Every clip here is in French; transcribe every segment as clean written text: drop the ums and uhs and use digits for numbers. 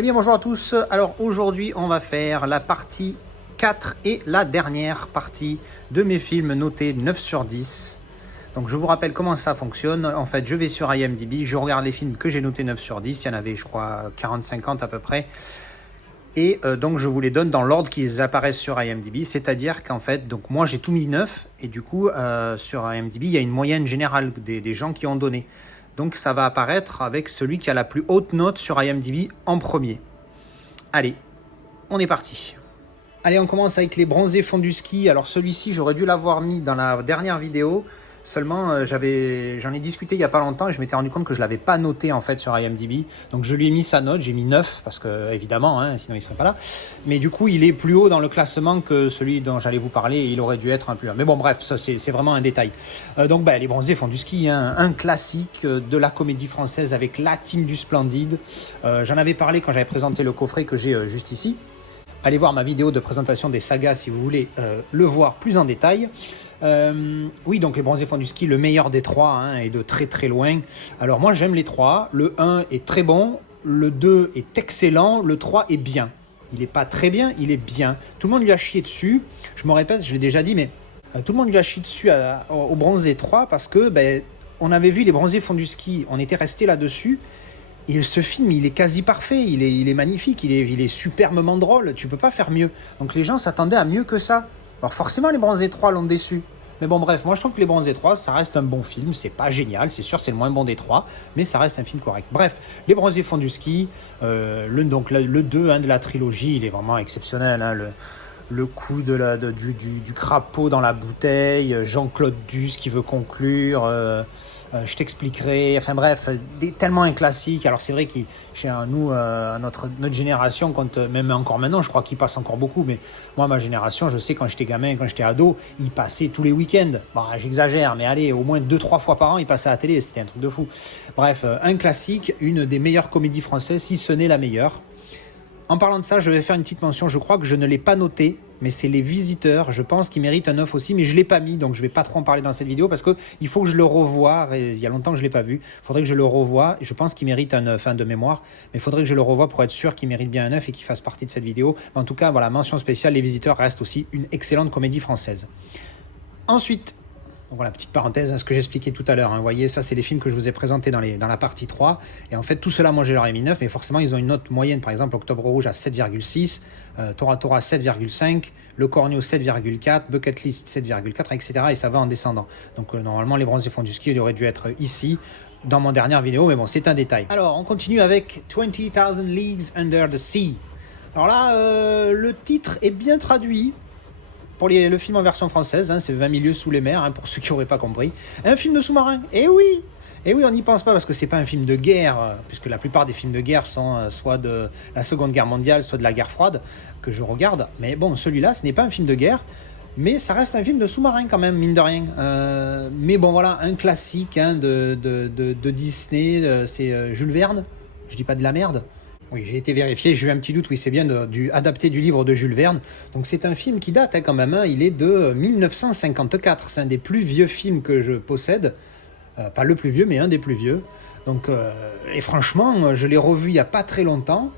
Eh bien bonjour à tous, alors aujourd'hui on va faire la partie 4 et la dernière partie de mes films notés 9 sur 10. Donc je vous rappelle comment ça fonctionne. En fait je vais sur IMDb, je regarde les films que j'ai notés 9 sur 10, il y en avait je crois 40-50 à peu près. Et donc je vous les donne dans l'ordre qu'ils apparaissent sur IMDb, c'est-à-dire qu'en fait, donc moi j'ai tout mis 9 et du coup sur IMDb il y a une moyenne générale des gens qui ont donné. Donc ça va apparaître avec celui qui a la plus haute note sur IMDb en premier. Allez, on est parti. Allez, on commence avec les bronzés fonds du ski. Alors celui-ci, j'aurais dû l'avoir mis dans la dernière vidéo. Seulement, j'en ai discuté il n'y a pas longtemps et je m'étais rendu compte que je ne l'avais pas noté en fait sur IMDb. Donc je lui ai mis sa note, j'ai mis 9 parce que évidemment, sinon il ne serait pas là. Mais du coup, il est plus haut dans le classement que celui dont j'allais vous parler et il aurait dû être un peu. Mais bon, bref, ça c'est vraiment un détail. Donc les bronzés fonds du ski, un classique de la comédie française avec la team du Splendide. J'en avais parlé quand j'avais présenté le coffret que j'ai juste ici. Allez voir ma vidéo de présentation des sagas si vous voulez le voir plus en détail. Oui, donc les bronzés fonds du ski, le meilleur des trois et de très très loin. Alors moi j'aime les trois, le 1 est très bon, le 2 est excellent, le 3 est bien. Il n'est pas très bien, il est bien. Tout le monde lui a chié dessus, je me répète, je l'ai déjà dit, mais tout le monde lui a chié dessus au bronzé 3 parce que on avait vu les bronzés fonds du ski, on était resté là-dessus. Et ce film, il est quasi parfait, il est magnifique, il est superbement drôle, tu peux pas faire mieux. Donc les gens s'attendaient à mieux que ça. Alors forcément, les Bronzés 3 l'ont déçu. Mais bon, bref, moi je trouve que les Bronzés 3, ça reste un bon film, c'est pas génial, c'est sûr, c'est le moins bon des trois, mais ça reste un film correct. Bref, les Bronzés fonds du ski, le 2 de la trilogie, il est vraiment exceptionnel. Le coup du crapaud dans la bouteille, Jean-Claude Duss qui veut conclure... je t'expliquerai, enfin bref, tellement un classique. Alors c'est vrai que chez nous, notre génération, même encore maintenant, je crois qu'il passe encore beaucoup, mais moi, ma génération, je sais quand j'étais gamin, quand j'étais ado, il passait tous les week-ends. Bon, j'exagère, mais allez, au moins 2-3 fois par an, il passait à la télé, c'était un truc de fou. Bref, un classique, une des meilleures comédies françaises, si ce n'est la meilleure. En parlant de ça, je vais faire une petite mention, je crois que je ne l'ai pas noté, mais c'est Les Visiteurs, je pense qu'ils méritent un 9 aussi, mais je ne l'ai pas mis, donc je ne vais pas trop en parler dans cette vidéo, parce qu'il faut que je le revoie, il y a longtemps que je ne l'ai pas vu, il faudrait que je le revoie, et je pense qu'il mérite un 9 de mémoire, mais il faudrait que je le revoie pour être sûr qu'il mérite bien un 9 et qu'il fasse partie de cette vidéo. Mais en tout cas, voilà, mention spéciale, Les Visiteurs reste aussi une excellente comédie française. Ensuite... Donc voilà, petite parenthèse, ce que j'expliquais tout à l'heure. Vous voyez, ça, c'est les films que je vous ai présentés dans la partie 3. Et en fait, tout cela, moi, je leur ai mis 9, mais forcément, ils ont une note moyenne. Par exemple, Octobre Rouge à 7,6, Tora Tora 7,5, Le Cornio 7,4, Bucket List 7,4, etc. Et ça va en descendant. Donc normalement, les bronzés fonds du ski, ils auraient dû être ici, dans mon dernière vidéo, mais bon, c'est un détail. Alors, on continue avec 20,000 Leagues Under the Sea. Alors là, le titre est bien traduit. Pour le film en version française, c'est 20 milieux sous les mers, pour ceux qui n'auraient pas compris. Un film de sous-marin, eh oui, on n'y pense pas parce que c'est pas un film de guerre, puisque la plupart des films de guerre sont soit de la Seconde Guerre mondiale, soit de la guerre froide, que je regarde. Mais bon, celui-là, ce n'est pas un film de guerre, mais ça reste un film de sous-marin quand même, mine de rien. Mais bon, voilà, un classique de Disney, c'est Jules Verne, je dis pas de la merde. Oui, j'ai été vérifié, j'ai eu un petit doute, oui, c'est bien adapté du livre de Jules Verne. Donc c'est un film qui date quand même, il est de 1954. C'est un des plus vieux films que je possède. Pas le plus vieux, mais un des plus vieux. Donc, et franchement, je l'ai revu il n'y a pas très longtemps.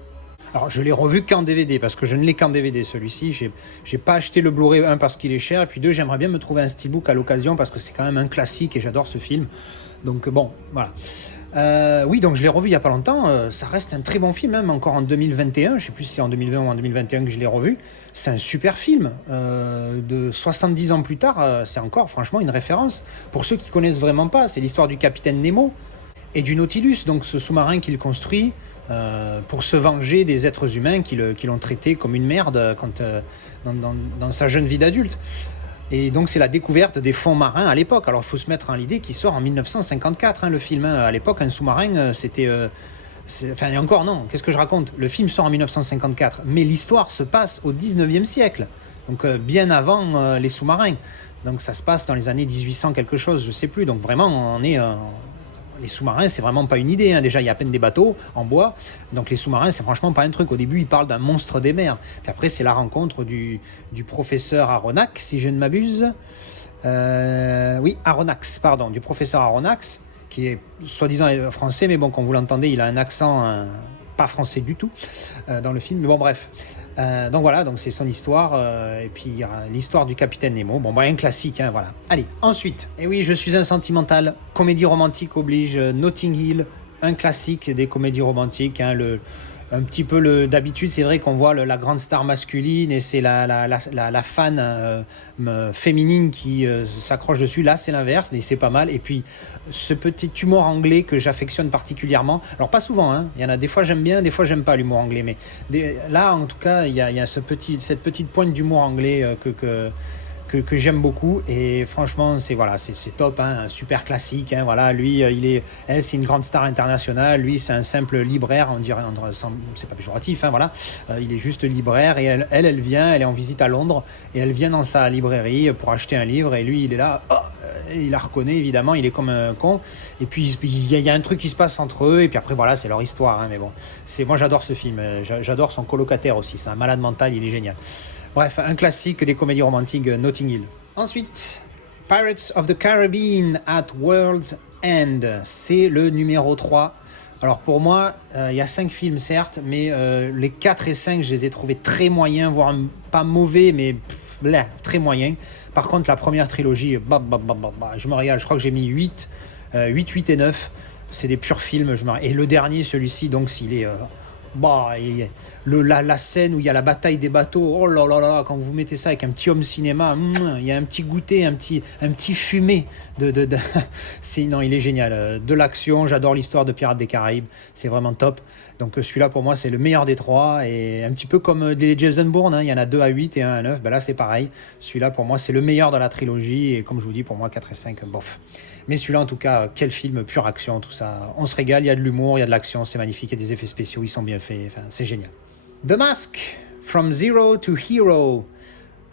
Alors je l'ai revu qu'en DVD, parce que je ne l'ai qu'en DVD celui-ci. J'ai pas acheté le Blu-ray, 1 parce qu'il est cher, et puis 2, j'aimerais bien me trouver un steelbook à l'occasion, parce que c'est quand même un classique et j'adore ce film. Donc bon, voilà. Oui, donc je l'ai revu il n'y a pas longtemps, ça reste un très bon film, même encore en 2021, je ne sais plus si c'est en 2020 ou en 2021 que je l'ai revu, c'est un super film, de 70 ans plus tard, c'est encore franchement une référence. Pour ceux qui ne connaissent vraiment pas, c'est l'histoire du capitaine Nemo et du Nautilus, donc ce sous-marin qu'il construit pour se venger des êtres humains qui l'ont traité comme une merde dans sa jeune vie d'adulte. Et donc c'est la découverte des fonds marins à l'époque. Alors il faut se mettre en l'idée qu'il sort en 1954, le film. À l'époque, un sous-marin, c'était... Enfin, encore non, qu'est-ce que je raconte? Le film sort en 1954, mais l'histoire se passe au 19e siècle. Donc bien avant les sous-marins. Donc ça se passe dans les années 1800 quelque chose, je sais plus. Donc vraiment, on est... les sous-marins, c'est vraiment pas une idée. Déjà, il y a à peine des bateaux en bois. Donc les sous-marins, c'est franchement pas un truc. Au début, ils parlent d'un monstre des mers. Puis après, c'est la rencontre du professeur Aronnax, si je ne m'abuse. Oui, Aronnax, pardon, du professeur Aronnax, qui est soi-disant français, mais bon, quand vous l'entendez, il a un accent pas français du tout dans le film. Mais bon, bref. Donc voilà, donc c'est son histoire. Et puis il y a l'histoire du Capitaine Nemo. Bon, un classique, hein, voilà. Allez, ensuite. Et oui, je suis un sentimental. Comédie romantique oblige. Notting Hill, un classique des comédies romantiques. Hein, un petit peu d'habitude, c'est vrai qu'on voit la grande star masculine et c'est la fan féminine qui s'accroche dessus. Là, c'est l'inverse et c'est pas mal. Et puis, ce petit humour anglais que j'affectionne particulièrement. Alors, pas souvent, hein. Il y en a des fois j'aime bien, des fois j'aime pas l'humour anglais. Mais là, en tout cas, il y a cette petite pointe d'humour anglais que j'aime beaucoup et franchement c'est top, hein, un super classique, hein, voilà. Lui elle c'est une grande star internationale, lui c'est un simple libraire, on dirait, c'est pas péjoratif, hein, voilà. Il est juste libraire et elle vient, elle est en visite à Londres et elle vient dans sa librairie pour acheter un livre et lui il est là, il la reconnaît évidemment, il est comme un con et puis il y a un truc qui se passe entre eux et puis après voilà c'est leur histoire, hein, mais bon, moi j'adore ce film, j'adore son colocataire aussi, c'est un malade mental, il est génial. Bref, un classique des comédies romantiques, Notting Hill. Ensuite, Pirates of the Caribbean at World's End. C'est le numéro 3. Alors pour moi, il y a 5 films certes, mais les 4 et 5, je les ai trouvés très moyens, voire pas mauvais, mais très moyens. Par contre, la première trilogie, je me régale. Je crois que j'ai mis 8 et 9. C'est des purs films. Et le dernier, celui-ci, donc s'il est... la scène où il y a la bataille des bateaux, oh là là là, quand vous mettez ça avec un petit home cinéma, il y a un petit goûter, un petit fumé non, il est génial, de l'action, j'adore l'histoire de Pirates des Caraïbes, c'est vraiment top. Donc celui-là pour moi c'est le meilleur des 3 et un petit peu comme les Jason Bourne, hein, il y en a 2 à 8 et 1 à 9, là c'est pareil, celui-là pour moi c'est le meilleur de la trilogie et comme je vous dis pour moi 4 et 5 bof. Mais celui-là en tout cas, quel film, pure action, tout ça, on se régale, il y a de l'humour, il y a de l'action, c'est magnifique, il y a des effets spéciaux, ils sont bien faits, enfin, c'est génial. The Mask, From Zero to Hero,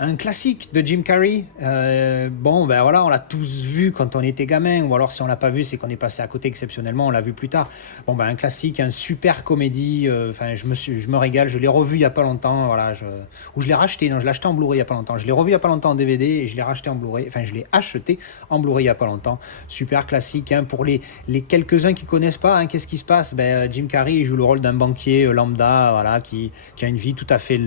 un classique de Jim Carrey. On l'a tous vu quand on était gamin, ou alors si on l'a pas vu, c'est qu'on est passé à côté exceptionnellement, on l'a vu plus tard. Un classique, un super comédie. Je me régale. Je l'ai revu il y a pas longtemps, voilà. Ou je l'ai racheté. Non, je l'ai acheté en Blu-ray il y a pas longtemps. Je l'ai revu il y a pas longtemps en DVD et je l'ai racheté en Blu-ray. Enfin, je l'ai acheté en Blu-ray il y a pas longtemps. Super classique, hein, pour les quelques-uns qui connaissent pas. Hein, qu'est-ce qui se passe ? Jim Carrey il joue le rôle d'un banquier lambda, voilà, qui a une vie tout à fait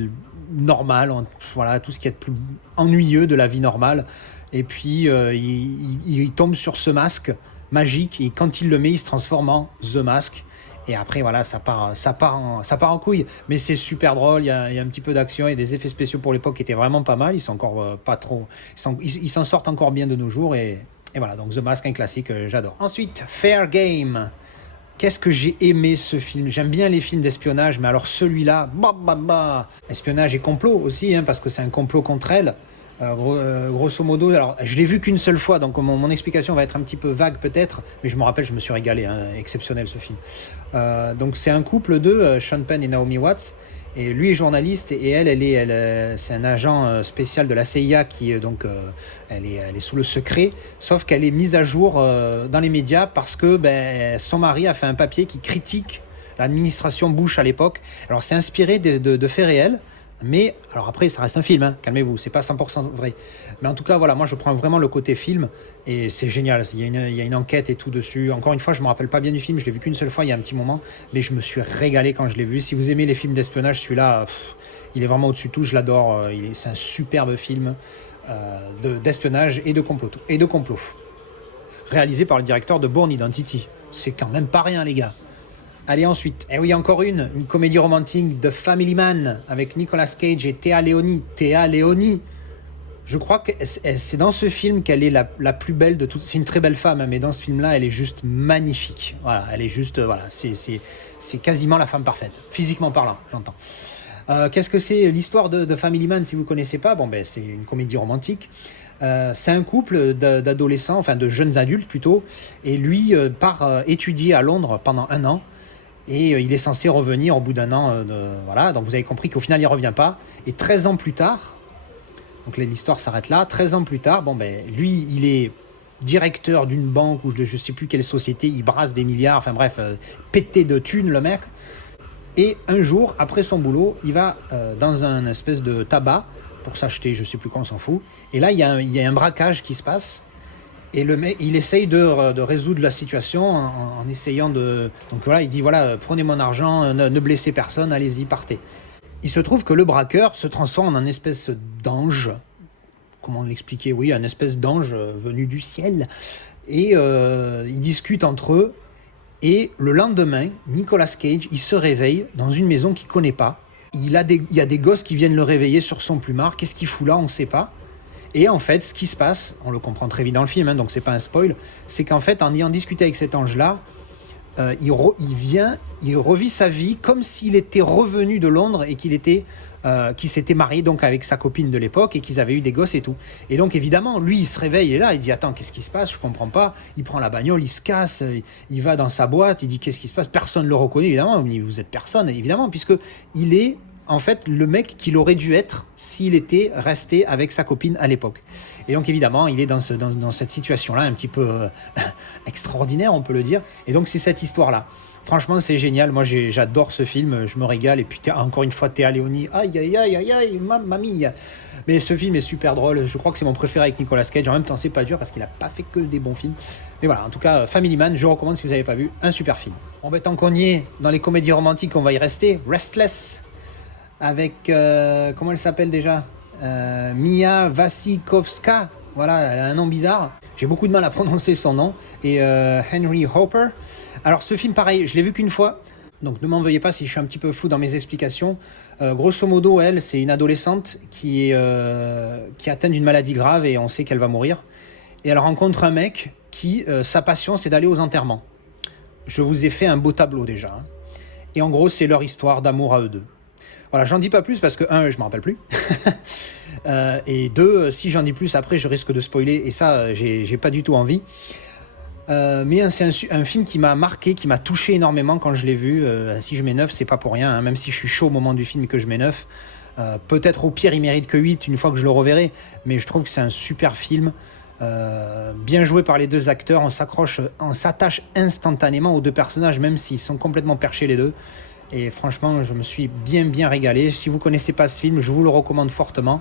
normal, voilà, tout ce qui est plus ennuyeux de la vie normale et puis il tombe sur ce masque magique et quand il le met il se transforme en The Mask et après voilà ça part en couille mais c'est super drôle, il y a un petit peu d'action et des effets spéciaux pour l'époque qui étaient vraiment pas mal, ils sont encore pas trop, ils s'en sortent encore bien de nos jours et voilà, donc The Mask, un classique, j'adore. Ensuite, Fair Game. Qu'est-ce que j'ai aimé ce film. J'aime bien les films d'espionnage, mais alors celui-là, espionnage et complot aussi, hein, parce que c'est un complot contre elle. Grosso modo, alors je l'ai vu qu'une seule fois, donc mon explication va être un petit peu vague peut-être, mais je me rappelle, je me suis régalé, hein, exceptionnel ce film. Donc c'est un couple de Sean Penn et Naomi Watts, et lui est journaliste et elle c'est un agent spécial de la CIA qui donc elle est sous le secret, sauf qu'elle est mise à jour dans les médias parce que son mari a fait un papier qui critique l'administration Bush à l'époque. Alors c'est inspiré de faits réels. Mais, alors après, ça reste un film, hein, calmez-vous, c'est pas 100% vrai. Mais en tout cas, voilà, moi je prends vraiment le côté film et c'est génial. Il y a une enquête et tout dessus. Encore une fois, je me rappelle pas bien du film, je l'ai vu qu'une seule fois il y a un petit moment, mais je me suis régalé quand je l'ai vu. Si vous aimez les films d'espionnage, celui-là, il est vraiment au-dessus de tout, je l'adore. C'est un superbe film d'espionnage et de complot. Réalisé par le directeur de Bourne Identity. C'est quand même pas rien, les gars. Allez, ensuite, oui, encore une comédie romantique, The Family Man, avec Nicolas Cage et Téa Leoni. Je crois que c'est dans ce film qu'elle est la plus belle de toutes. C'est une très belle femme, hein, mais dans ce film-là, elle est juste magnifique. Voilà, elle est juste, voilà, c'est quasiment la femme parfaite, physiquement parlant, j'entends. Qu'est-ce que c'est l'histoire de Family Man, si vous ne connaissez pas ? C'est une comédie romantique. C'est un couple d'adolescents, enfin de jeunes adultes plutôt, et lui part étudier à Londres pendant 1 an. Et il est censé revenir au bout d'1 an. Voilà, donc vous avez compris qu'au final, il ne revient pas. Et 13 ans plus tard, donc l'histoire s'arrête là, 13 ans plus tard, lui, il est directeur d'une banque ou de je ne sais plus quelle société, il brasse des milliards, enfin bref, pété de thunes le mec. Et un jour, après son boulot, il va dans un espèce de tabac pour s'acheter, je ne sais plus quoi, on s'en fout. Et là, il y a un braquage qui se passe. Et le mec, il essaye de résoudre la situation en essayant de... Donc voilà, il dit, voilà, prenez mon argent, ne blessez personne, allez-y, partez. Il se trouve que le braqueur se transforme en un espèce d'ange. Comment l'expliquer? Oui, un espèce d'ange venu du ciel. Et ils discutent entre eux. Et le lendemain, Nicolas Cage, il se réveille dans une maison qu'il ne connaît pas. Il y a des gosses qui viennent le réveiller sur son plumard. Qu'est-ce qu'il fout là? On ne sait pas. Et en fait, ce qui se passe, on le comprend très vite dans le film, hein, donc c'est pas un spoil, c'est qu'en fait, en ayant discuté avec cet ange-là, il revit sa vie comme s'il était revenu de Londres et qu'il s'était marié donc avec sa copine de l'époque et qu'ils avaient eu des gosses et tout. Et donc évidemment, lui, il se réveille et là, il dit attends, qu'est-ce qui se passe? Je comprends pas. Il prend la bagnole, il se casse, il va dans sa boîte, il dit qu'est-ce qui se passe? Personne ne le reconnaît évidemment. Vous êtes personne évidemment puisque il est en fait le mec qu'il aurait dû être s'il était resté avec sa copine à l'époque. Et donc évidemment, il est dans cette situation-là un petit peu extraordinaire, on peut le dire. Et donc c'est cette histoire-là. Franchement, c'est génial. Moi, j'adore ce film. Je me régale. Et puis, encore une fois, Théa Leoni. Aïe, aïe, aïe, aïe, aïe, mamie. Mais ce film est super drôle. Je crois que c'est mon préféré avec Nicolas Cage. En même temps, c'est pas dur parce qu'il a pas fait que des bons films. Mais voilà, en tout cas, Family Man, je recommande si vous n'avez pas vu. Un super film. Bon, ben, tant qu'on y est, dans les comédies romantiques, on va y rester. Restless. Avec, comment elle s'appelle déjà Mia Wasikowska. Voilà, elle a un nom bizarre. J'ai beaucoup de mal à prononcer son nom. Et Henry Hopper. Alors ce film, pareil, je l'ai vu qu'une fois, donc ne m'en veuillez pas si je suis un petit peu flou dans mes explications. Grosso modo, elle, c'est une adolescente qui est atteinte d'une maladie grave et on sait qu'elle va mourir. Et elle rencontre un mec qui, sa passion, c'est d'aller aux enterrements. Je vous ai fait un beau tableau déjà. Hein. Et en gros, c'est leur histoire d'amour à eux deux. Voilà, j'en dis pas plus parce que, un, je me rappelle plus. Et deux, si j'en dis plus, après, je risque de spoiler. Et ça, j'ai pas du tout envie. Mais c'est un film qui m'a marqué, qui m'a touché énormément quand je l'ai vu. Si je mets 9, c'est pas pour rien, hein, même si je suis chaud au moment du film et que je mets 9. Peut-être au pire, il mérite que 8 une fois que je le reverrai, mais je trouve que c'est un super film. Bien joué par les deux acteurs, on s'attache instantanément aux deux personnages, même s'ils sont complètement perchés les deux. Et franchement, je me suis bien régalé. Si vous connaissez pas ce film, je vous le recommande fortement,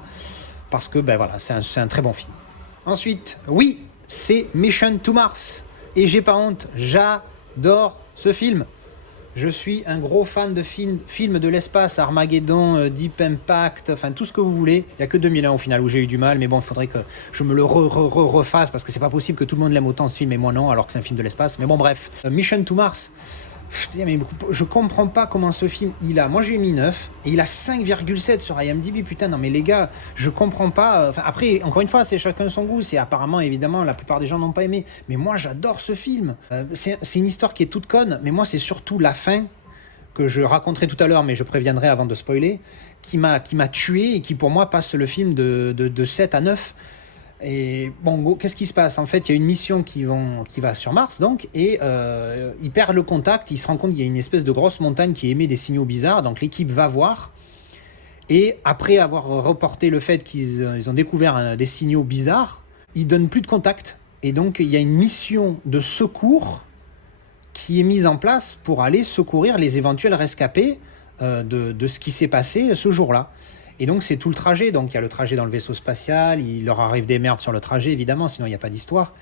parce que ben voilà, c'est un très bon film. Ensuite, oui, c'est Mission to Mars. Et j'ai pas honte, j'adore ce film. Je suis un gros fan de films de l'espace, Armageddon, Deep Impact, enfin tout ce que vous voulez. Il n'y a que 2001 au final où j'ai eu du mal, mais bon, il faudrait que je me le refasse parce que c'est pas possible que tout le monde l'aime autant ce film et moi non, alors que c'est un film de l'espace. Mais bon, bref. Mission to Mars. Mais je comprends pas comment ce film, moi j'ai mis 9 et il a 5,7 sur IMDb. Putain, non mais les gars, je comprends pas. Enfin, après, encore une fois, c'est chacun son goût. C'est apparemment, évidemment, la plupart des gens n'ont pas aimé. Mais moi, j'adore ce film. C'est une histoire qui est toute conne, mais moi, c'est surtout la fin que je raconterai tout à l'heure, mais je préviendrai avant de spoiler, qui m'a tué et qui pour moi passe le film de 7 à 9. Et bon, qu'est-ce qui se passe? En fait, il y a une mission qui va sur Mars, donc, et il perd le contact. Il se rend compte qu'il y a une espèce de grosse montagne qui émet des signaux bizarres. Donc, l'équipe va voir. Et après avoir reporté le fait qu'ils ont découvert des signaux bizarres, ils donnent plus de contact. Et donc, il y a une mission de secours qui est mise en place pour aller secourir les éventuels rescapés de ce qui s'est passé ce jour-là. Et donc, c'est tout le trajet. Donc, il y a le trajet dans le vaisseau spatial. Il leur arrive des merdes sur le trajet, évidemment, sinon il n'y a pas d'histoire.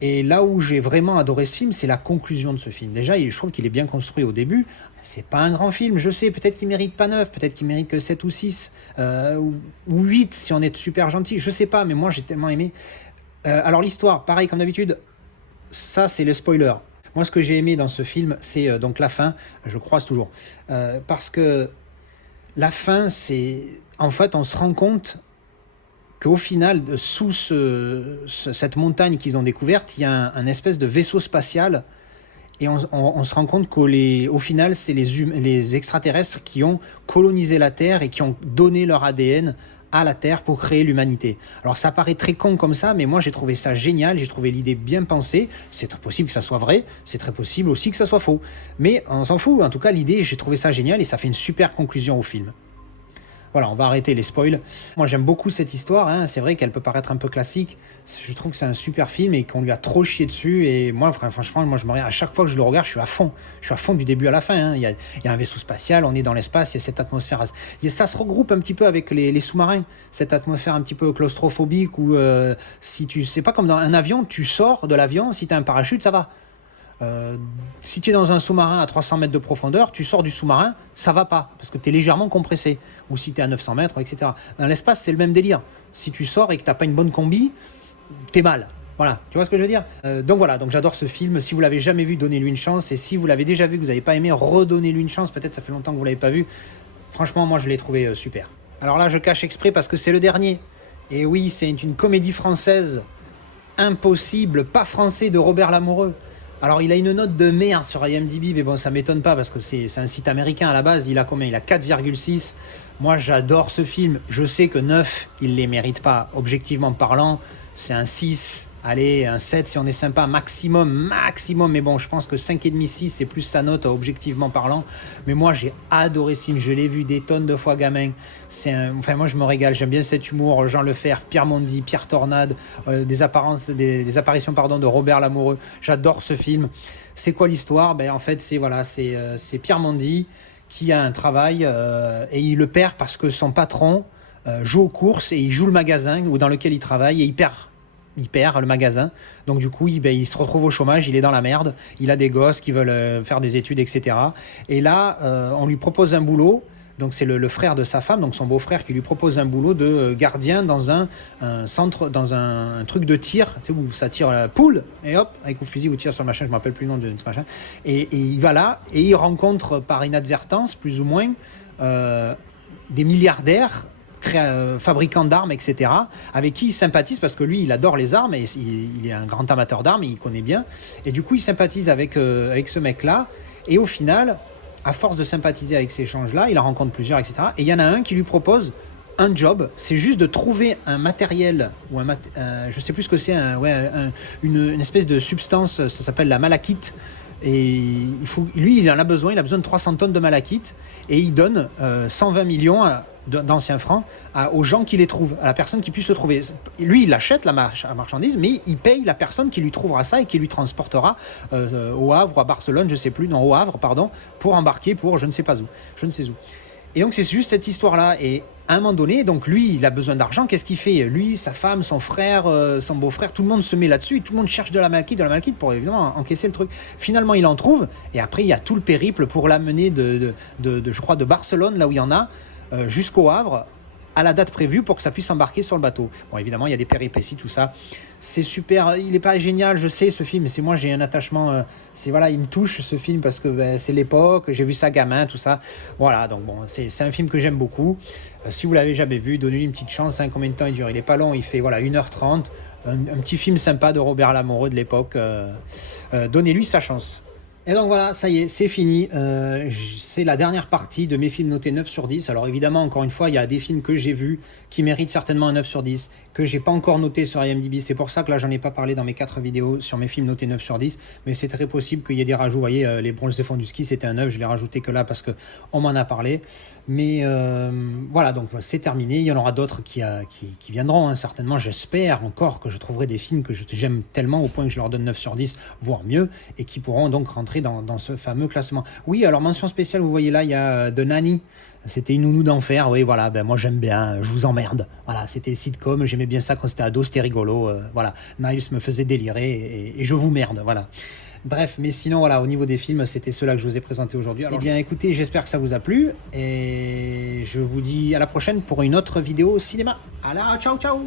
Et là où j'ai vraiment adoré ce film, c'est la conclusion de ce film. Déjà, je trouve qu'il est bien construit au début. C'est pas un grand film, je sais. Peut-être qu'il mérite pas 9, peut-être qu'il mérite que 7 ou 6, ou 8 si on est super gentil. Je sais pas, mais moi, j'ai tellement aimé. Alors, l'histoire, pareil, comme d'habitude, ça, c'est le spoiler. Moi, ce que j'ai aimé dans ce film, c'est donc la fin. Je croise toujours. Parce que la fin, c'est... En fait, on se rend compte qu'au final, sous cette montagne qu'ils ont découverte, il y a un espèce de vaisseau spatial. Et on se rend compte qu'au final, c'est les extraterrestres qui ont colonisé la Terre et qui ont donné leur ADN à la Terre pour créer l'humanité. Alors ça paraît très con comme ça, mais moi j'ai trouvé ça génial, j'ai trouvé l'idée bien pensée. C'est très possible que ça soit vrai, c'est très possible aussi que ça soit faux. Mais on s'en fout, en tout cas l'idée, j'ai trouvé ça génial et ça fait une super conclusion au film. Voilà, on va arrêter les spoils. Moi, j'aime beaucoup cette histoire, hein. C'est vrai qu'elle peut paraître un peu classique. Je trouve que c'est un super film et qu'on lui a trop chié dessus. Et moi, franchement, à chaque fois que je le regarde, je suis à fond. Je suis à fond du début à la fin, hein. Il y a un vaisseau spatial, on est dans l'espace, il y a cette atmosphère. Ça se regroupe un petit peu avec les sous-marins. Cette atmosphère un petit peu claustrophobique où si tu sais pas, comme dans un avion, tu sors de l'avion, si tu as un parachute, ça va. Si tu es dans un sous-marin à 300 mètres de profondeur, tu sors du sous-marin, ça va pas, parce que tu es légèrement compressé. Ou si tu es à 900 mètres, etc. Dans l'espace, c'est le même délire. Si tu sors et que tu n'as pas une bonne combi, tu es mal. Voilà, tu vois ce que je veux dire? Donc voilà, donc j'adore ce film. Si vous l'avez jamais vu, donnez-lui une chance. Et si vous l'avez déjà vu, que vous n'avez pas aimé, redonnez-lui une chance. Peut-être ça fait longtemps que vous l'avez pas vu. Franchement, moi, je l'ai trouvé super. Alors là, je cache exprès parce que c'est le dernier. Et oui, c'est une comédie française impossible, pas français, de Robert Lamoureux. Alors, il a une note de merde sur IMDb, mais bon, ça m'étonne pas parce que c'est un site américain à la base. Il a combien? Il a 4,6. Moi, j'adore ce film. Je sais que 9, il les mérite pas. Objectivement parlant, c'est un 6. Allez, un 7 si on est sympa, maximum. Mais bon, je pense que 5,5, 6, c'est plus sa note, objectivement parlant. Mais moi, j'ai adoré ce film. Je l'ai vu des tonnes de fois gamin. Enfin, moi, je me régale. J'aime bien cet humour. Jean Leferre, Pierre Mondy, Pierre Tornade, des apparitions de Robert Lamoureux. J'adore ce film. C'est quoi l'histoire? En fait, c'est Pierre Mondy qui a un travail et il le perd parce que son patron joue aux courses et il joue le magasin dans lequel il travaille et il perd le magasin. Donc du coup, il se retrouve au chômage, il est dans la merde, il a des gosses qui veulent faire des études, etc. Et là, on lui propose un boulot. Donc c'est le frère de sa femme, donc son beau-frère, qui lui propose un boulot de gardien dans un centre, dans un truc de tir, tu sais, où ça tire la poule, et hop, avec le fusil, vous tirez sur le machin, je ne me rappelle plus le nom de ce machin. Et il va là, et il rencontre par inadvertance, plus ou moins, des milliardaires, fabricant d'armes, etc., avec qui il sympathise parce que lui, il adore les armes et il est un grand amateur d'armes, il connaît bien. Et du coup, il sympathise avec ce mec-là. Et au final, à force de sympathiser avec ces échanges-là, il en rencontre plusieurs, etc. Et il y en a un qui lui propose un job, c'est juste de trouver un matériel, ou je sais plus ce que c'est, une espèce de substance, ça s'appelle la malachite. Et il en a besoin de 300 tonnes de malachite, et il donne 120 millions d'anciens francs aux gens qui les trouvent, à la personne qui puisse le trouver. Lui, il achète la marchandise, mais il paye la personne qui lui trouvera ça et qui lui transportera au Havre, à Barcelone, au Havre, pardon, pour embarquer pour je ne sais où. Et donc, c'est juste cette histoire-là. Et à un moment donné, donc lui, il a besoin d'argent. Qu'est-ce qu'il fait? Lui, sa femme, son frère, son beau-frère, tout le monde se met là-dessus. Et tout le monde cherche de la malachite pour évidemment encaisser le truc. Finalement, il en trouve. Et après, il y a tout le périple pour l'amener je crois, de Barcelone, là où il y en a, jusqu'au Havre, à la date prévue pour que ça puisse embarquer sur le bateau. Bon, évidemment, il y a des péripéties, tout ça. C'est super. Il n'est pas génial, je sais, ce film. C'est moi, j'ai un attachement. Il me touche, ce film, parce que c'est l'époque. J'ai vu ça gamin, tout ça. Voilà, donc bon, c'est un film que j'aime beaucoup. Si vous l'avez jamais vu, donnez-lui une petite chance. Hein, combien de temps il dure? Il n'est pas long, il fait 1h30. Un petit film sympa de Robert Lamoureux de l'époque. Donnez-lui sa chance. Et donc voilà, ça y est, c'est fini. C'est la dernière partie de mes films notés 9 sur 10. Alors évidemment, encore une fois, il y a des films que j'ai vus qui méritent certainement un 9 sur 10, que j'ai pas encore noté sur IMDb. C'est pour ça que là, j'en ai pas parlé dans mes 4 vidéos sur mes films notés 9 sur 10. Mais c'est très possible qu'il y ait des rajouts. Vous voyez, Les Bronzés fonds du ski, c'était un 9. Je l'ai rajouté que là parce qu'on m'en a parlé. Mais voilà, donc c'est terminé. Il y en aura d'autres qui viendront, hein, certainement. J'espère encore que je trouverai des films que j'aime tellement au point que je leur donne 9 sur 10, voire mieux, et qui pourront donc rentrer dans ce fameux classement. Oui, alors mention spéciale, vous voyez là, il y a The Nanny. C'était une nounou d'enfer, oui, voilà, moi j'aime bien, je vous emmerde. Voilà, c'était sitcom, j'aimais bien ça quand c'était ado, c'était rigolo. Voilà, Niles me faisait délirer et je vous merde, voilà. Bref, mais sinon, voilà, au niveau des films, c'était ceux-là que je vous ai présentés aujourd'hui. Alors, écoutez, j'espère que ça vous a plu et je vous dis à la prochaine pour une autre vidéo cinéma. Alors, ciao, ciao!